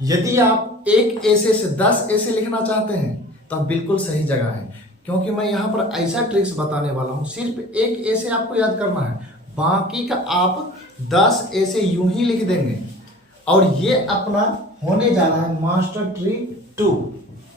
यदि आप एक ऐसे से 10 ऐसे लिखना चाहते हैं तो आप बिल्कुल सही जगह है, क्योंकि मैं यहाँ पर ऐसा ट्रिक्स बताने वाला हूँ। सिर्फ एक ऐसे आपको याद करना है, बाकी का आप 10 ऐसे यूं ही लिख देंगे। और ये अपना होने जा रहा है मास्टर ट्रिक 2।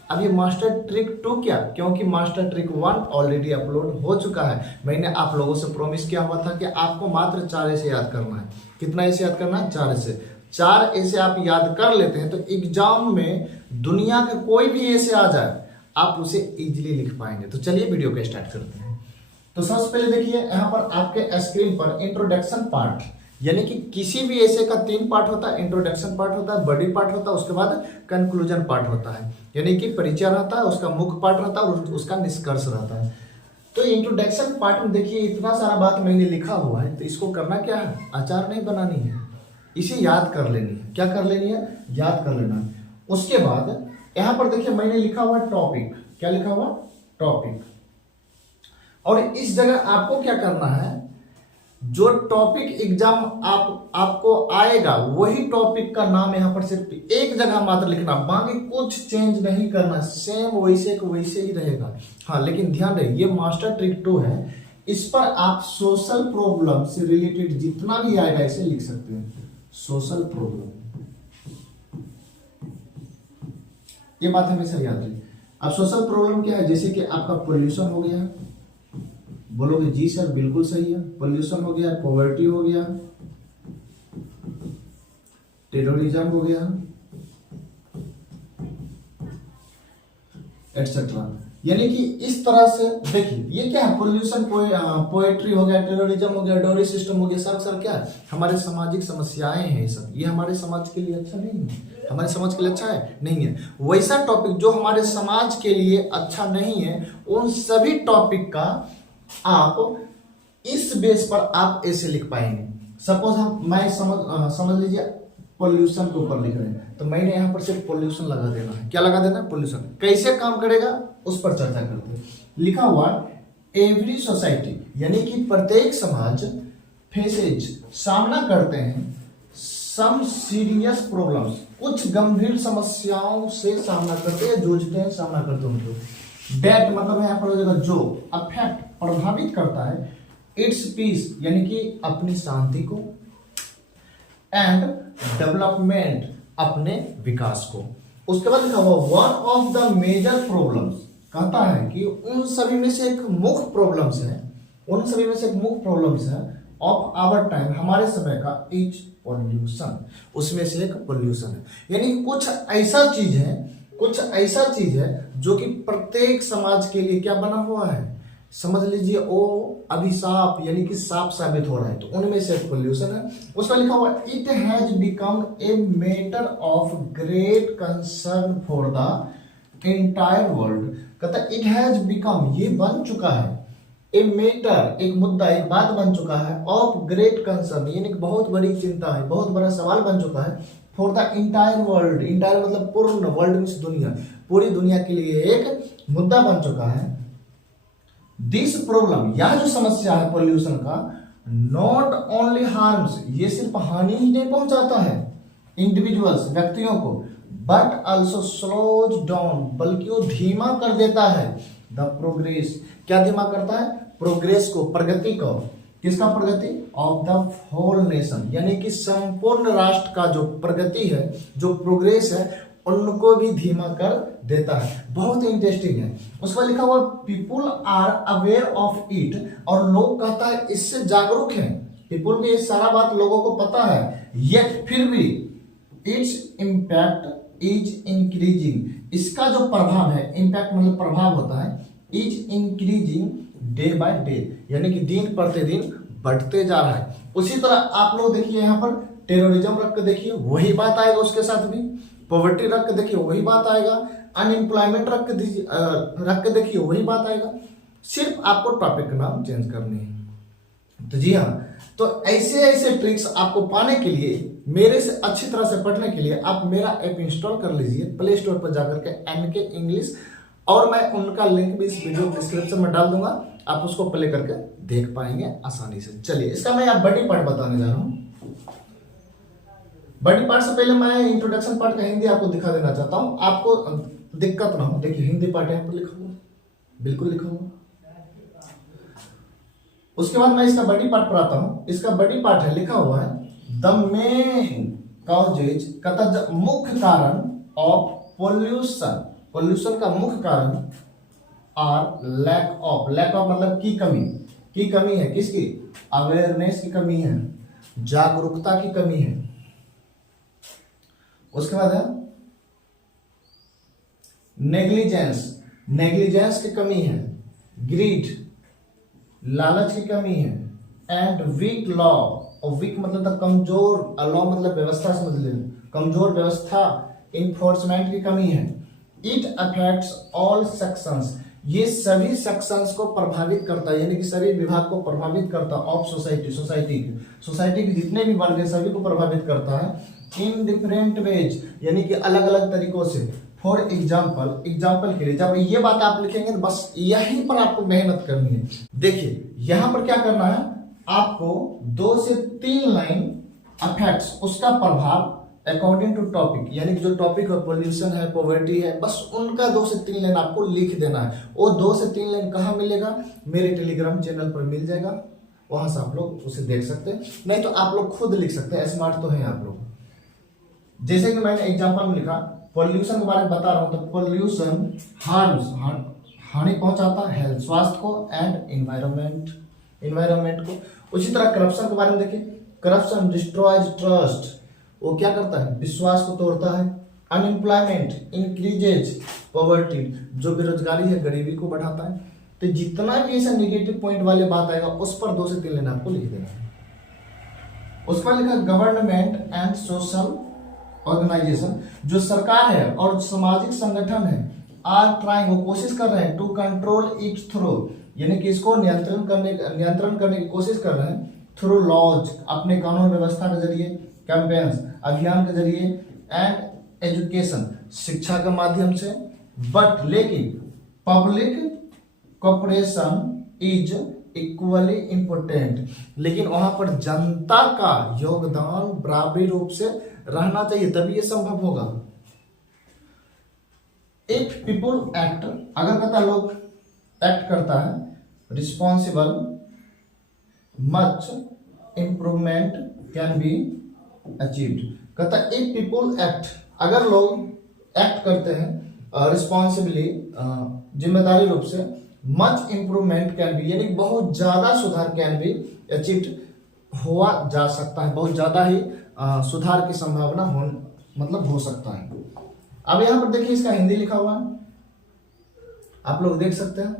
अब ये मास्टर ट्रिक 2 क्या, क्योंकि मास्टर ट्रिक 1 ऑलरेडी अपलोड हो चुका है। मैंने आप लोगों से प्रॉमिस किया हुआ था कि आपको मात्र 4 ऐसे याद करना है। कितना ऐसे याद करना है? 4 ऐसे। 4 ऐसे आप याद कर लेते हैं तो एग्जाम में दुनिया के कोई भी ऐसे आ जाए आप उसे इजीली लिख पाएंगे। तो चलिए वीडियो को स्टार्ट करते हैं। तो सबसे पहले देखिए यहाँ पर आपके स्क्रीन पर इंट्रोडक्शन पार्ट, यानी कि किसी भी ऐसे का 3 पार्ट होता है। इंट्रोडक्शन पार्ट होता है, बॉडी पार्ट होता है, उसके बाद कंक्लूजन पार्ट होता है, यानी कि परिचय रहता है, उसका मुख्य पार्ट रहता है और उसका निष्कर्ष रहता है। तो इंट्रोडक्शन पार्ट में देखिए इतना सारा बात मैंने लिखा हुआ है, तो इसको करना क्या है, आचार नहीं बनानी है, इसे याद कर लेनी है। क्या कर लेनी है? याद कर लेना है। उसके बाद यहाँ पर देखिए मैंने लिखा हुआ टॉपिक। क्या लिखा हुआ? टॉपिक। और इस जगह आपको क्या करना है, जो टॉपिक एग्जाम आपको आएगा वही टॉपिक का नाम यहाँ पर सिर्फ एक जगह मात्र लिखना, बाकी कुछ चेंज नहीं करना, सेम वैसे को वैसे ही रहेगा। हाँ, लेकिन ध्यान रहे ये मास्टर ट्रिक 2 है, इस पर आप सोशल प्रॉब्लम से रिलेटेड जितना भी आएगा इसे लिख सकते हैं। सोशल प्रॉब्लम, ये बात हमेशा याद रहे। अब सोशल प्रॉब्लम क्या है, जैसे कि आपका पोल्यूशन हो गया, बोलोगे जी सर बिल्कुल सही है, पोल्यूशन हो गया, पॉवर्टी हो गया, टेररिज्म हो गया, एटसेट्रा। यानी कि इस तरह से देखिए ये क्या है, पोल्यूशन, पोएट्री हो गया, टेररिज्म हो गया, डोरी सिस्टम हो गया, सब क्या है, हमारे सामाजिक समस्याएं हैं। सब ये हमारे समाज के लिए अच्छा नहीं है, हमारे समाज के लिए अच्छा है नहीं है। वैसा टॉपिक जो हमारे समाज के लिए अच्छा नहीं है, उन सभी टॉपिक का आप इस बेस पर आप ऐसे लिख पाएंगे। सपोज मैं समझ लीजिए पोल्यूशन के ऊपर लिख रहे हैं, तो मैंने यहाँ पर सिर्फ पोल्यूशन लगा देना है। क्या लगा देना है? पोल्यूशन। कैसे काम करेगा उस पर चर्चा करते हैं। लिखा हुआ एवरी सोसाइटी, यानी कि प्रत्येक समाज फेसेज, सामना करते हैं, सम सीरियस प्रॉब्लम्स, कुछ गंभीर समस्याओं से सामना करते हैं, जूझते हैं, सामना करते हैं उनको। डेट मतलब यहाँ पर हो जाएगा जो, अफेक्ट प्रभावित करता है, इट्स पीस यानी कि अपनी शांति को, एंड डेवलपमेंट अपने विकास को। उसके बाद लिखा हुआ one of the major problems, कहता है कि उन सभी में से एक मुख्य प्रॉब्लम्स है, उन सभी में से एक मुख्य प्रॉब्लम्स है ऑफ आवर टाइम, हमारे समय का, इज पोल्यूशन। उसमें से एक पोल्यूशन है, यानी कुछ ऐसा चीज है, कुछ ऐसा चीज है जो कि प्रत्येक समाज के लिए क्या बना हुआ है, समझ लीजिए वो अभिशाप यानी कि साफ साबित हो रहा है। तो उनमें से पोल्यूशन है। उसमें लिखा हुआ it has become a matter of great concern for the entire world. कहता इट हैज बिकम, ये बन चुका है, ए मैटर, एक मुद्दा, एक बात बन चुका है, ऑफ ग्रेट कंसर्न यानी कि बहुत बड़ी चिंता है, बहुत बड़ा सवाल बन चुका है, for the entire world, entire मतलब पूर्ण, वर्ल्ड मीन्स दुनिया, पूरी दुनिया के लिए एक मुद्दा बन चुका है। दिस प्रॉब्लम, यह जो समस्या है पोल्यूशन का, नॉट ओनली हार्म्स, ये सिर्फ हानि ही नहीं पहुंचाता है इंडिविजुअल्स, व्यक्तियों को, बट ऑल्सो स्लोज डाउन, बल्कि वो धीमा कर देता है द प्रोग्रेस। क्या धीमा करता है? प्रोग्रेस को, प्रगति को। किसका प्रगति? ऑफ द होल नेशन, यानी कि संपूर्ण राष्ट्र का जो प्रगति है, जो प्रोग्रेस है, उनको भी धीमा कर देता है। बहुत इंटरेस्टिंग है। उसमें लिखा हुआ people are aware of it, और लोग कहता है इससे जागरूक हैं, पीपुल को ये सारा बात लोगों को पता है, येट फिर भी इट्स इम्पैक्ट इज इंक्रीजिंग, इसका जो प्रभाव है, इम्पैक्ट मतलब प्रभाव होता है, is increasing day by day, यानी कि दिन प्रतिदिन बढ़ते जा रहा है। उसी तरह आप लोग देखिए यहाँ पर टेररिज्म रख के देखिए वही बात आएगा, उसके साथ भी पॉवर्टी रख के देखिए वही बात आएगा, अनएम्प्लॉयमेंट रख के देखिए वही बात आएगा। सिर्फ आपको टॉपिक का नाम चेंज करनी है। तो जी हाँ, तो ऐसे ऐसे ट्रिक्स आपको पाने के लिए, मेरे से अच्छी तरह से पढ़ने के लिए आप मेरा ऐप इंस्टॉल कर लीजिए प्ले स्टोर पर जाकर के, NK इंग्लिश, और मैं उनका लिंक भी इस वीडियो डिस्क्रिप्शन में डाल दूंगा, आप उसको प्ले करके देख पाएंगे आसानी से। चलिए इसका मैं आप बड़ी पार्ट बताने जा रहा हूं। बॉडी पार्ट से पहले मैं इंट्रोडक्शन पार्ट का हिंदी आपको दिखा देना चाहता हूं, आपको दिक्कत ना हो। देखिए हिंदी पार्ट यहाँ पर लिखा हुआ, बिल्कुल लिखा हुआ। उसके बाद मैं इसका बॉडी पार्ट पढ़ाता हूं। इसका बॉडी पार्ट है, लिखा हुआ है द मेन कॉजेज, मुख्य कारण ऑफ पोल्यूशन, पोल्यूशन का मुख्य कारण are lack of, lack of मतलब की कमी है। किसकी? अवेयरनेस की कमी है, जागरूकता की कमी है। उसके बाद है नेग्लिजेंस, नेग्लिजेंस की कमी है। ग्रीड, लालच की कमी है। एंड वीक लॉ, और वीक मतलब कमजोर, लॉ मतलब व्यवस्था, समझ लीजिए कमजोर व्यवस्था, इन्फोर्समेंट की कमी है। इट अफेक्ट्स ऑल सेक्शंस, ये सभी सेक्शंस को प्रभावित करता है, यानी कि सभी विभाग को प्रभावित करता है। ऑफ सोसाइटी, सोसाइटी के जितने भी वर्ग है सभी को प्रभावित करता है। इन डिफरेंट वेज, यानी कि अलग अलग तरीकों से। फॉर एग्जाम्पल के लिए जब ये बात आप लिखेंगे तो बस यहीं पर आपको मेहनत करनी है। देखिए यहां पर क्या करना है, आपको 2 से 3 लाइन अफेक्ट्स, उसका प्रभाव अकॉर्डिंग टू टॉपिक, यानी कि जो टॉपिक है पोल्यूशन है, पॉवर्टी है, बस उनका 2 से 3 लाइन आपको लिख देना है। वो 2 से 3 लाइन कहाँ मिलेगा? मेरे टेलीग्राम चैनल पर मिल जाएगा, वहां से आप लोग उसे देख सकते हैं। नहीं तो आप लोग खुद लिख सकते हैं, स्मार्ट तो है आप लोग। जैसे कि मैंने एग्जांपल में लिखा, पोल्यूशन के बारे में बता रहा हूं, तो पोल्यूशन हानि पहुंचाता है हेल्थ, स्वास्थ्य को, एंड इन्वायरमेंट को। उसी तरह करप्शन के बारे में देखिए, करप्शन डिस्ट्रॉयज ट्रस्ट, वो क्या करता है? विश्वास को तोड़ता है। अनएम्प्लॉयमेंट इंक्रीजेज पॉवर्टी, जो बेरोजगारी है गरीबी को बढ़ाता है। तो जितना भी ऐसा नेगेटिव पॉइंट वाले बात आएगा उस पर 2 से 3 लाइन आपको लिख देना है। उस पर लिखा गवर्नमेंट एंड सोशल ऑर्गेनाइजेशन, जो सरकार है और सामाजिक संगठन है, आर ट्राइंग, वो कोशिश कर रहे हैं, टू कंट्रोल इट थ्रू, यानी कि इसको नियंत्रण करने की कोशिश कर रहे हैं। थ्रू लॉज, अपने कानून व्यवस्था के जरिए, कैंपेन्स, अभियान के जरिए, एंड एजुकेशन, शिक्षा के माध्यम से। बट लेकिन public cooperation is equally important, लेकिन वहां पर जनता का योगदान बराबरी रूप से रहना चाहिए, तभी ये संभव होगा। इफ पीपुल एक्ट, अगर कहता लोग एक्ट करता है, responsible much improvement can be achieved. कहता इफ पीपुल एक्ट, अगर लोग एक्ट करते हैं रिस्पॉन्सिबली, जिम्मेदारी रूप से, मच इंप्रूवमेंट कैन बी, यानी बहुत ज्यादा सुधार कैन बी अचीव्ड, हुआ जा सकता है, बहुत ज्यादा ही सुधार की संभावना हो सकता है। अब यहां पर देखिए इसका हिंदी लिखा हुआ है, आप लोग देख सकते हैं।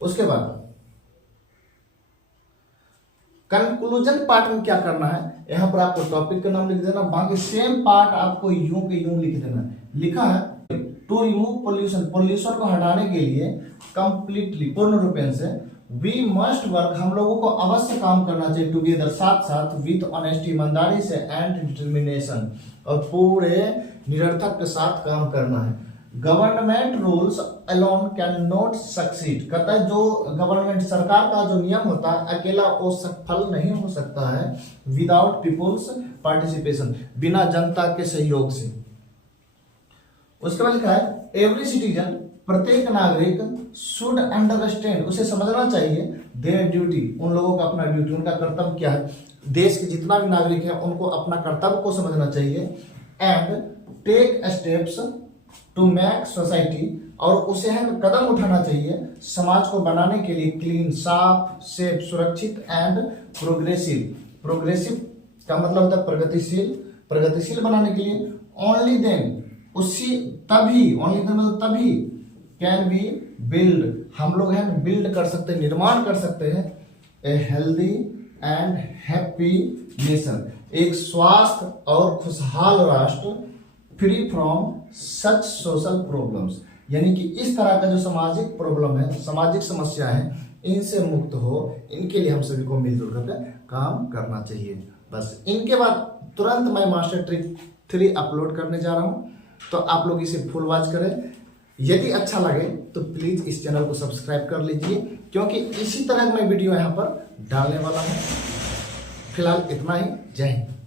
उसके बाद कंक्लूजन पार्ट में क्या करना है, यहां पर आपको टॉपिक का नाम लिख देना, बाकी सेम पार्ट आपको यूं के यूं लिख देना। लिखा है टू रिमूव पोल्यूशन, पोल्यूशन को हटाने के लिए कंप्लीटली, पूर्ण रूपेण से, वी मस्ट वर्क, हम लोगों को अवश्य काम करना चाहिए, टुगेदर, साथ साथ, विथ ऑनेस्टी, ईमानदारी से, एंड डिटर्मिनेशन, और पूरे निरर्थक के साथ काम करना है। Government rules alone can not succeed, कहता है जो गवर्नमेंट, सरकार का जो नियम होता है अकेला वो सफल नहीं हो सकता है, विदाउट पीपुल्स पार्टिसिपेशन, बिना जनता के सहयोग से। उसके बाद लिखा है एवरी सिटीजन, प्रत्येक नागरिक, शुड अंडरस्टैंड, उसे समझना चाहिए, देयर ड्यूटी, उन लोगों का अपना ड्यूटी, उनका कर्तव्य क्या है, देश के जितना भी नागरिक है उनको अपना कर्तव्य को समझना चाहिए। And take steps to make society, और उसे हमें कदम उठाना चाहिए समाज को बनाने के लिए क्लीन, साफ, सेफ, सुरक्षित, एंड प्रोग्रेसिव, प्रोग्रेसिव का मतलब होता है प्रगतिशील, प्रगतिशील बनाने के लिए। ओनली देन, उसी तभी, ओनली देन मतलब तभी, कैन बी बिल्ड, हम लोग हैं बिल्ड कर सकते हैं, निर्माण कर सकते हैं, a healthy and happy nation, एक स्वस्थ और खुशहाल राष्ट्र, free from such social problems, यानी कि इस तरह का जो सामाजिक प्रॉब्लम है, सामाजिक समस्या है, इनसे मुक्त हो, इनके लिए हम सभी को मिलजुल कर काम करना चाहिए। बस इनके बाद तुरंत मैं मास्टर ट्रिक 3 अपलोड करने जा रहा हूं, तो आप लोग इसे फुल वॉच करें। यदि अच्छा लगे तो प्लीज इस चैनल को सब्सक्राइब कर लीजिए, क्योंकि इसी तरह मैं वीडियो यहाँ पर डालने वाला हूँ। फिलहाल इतना ही, जय हिंद।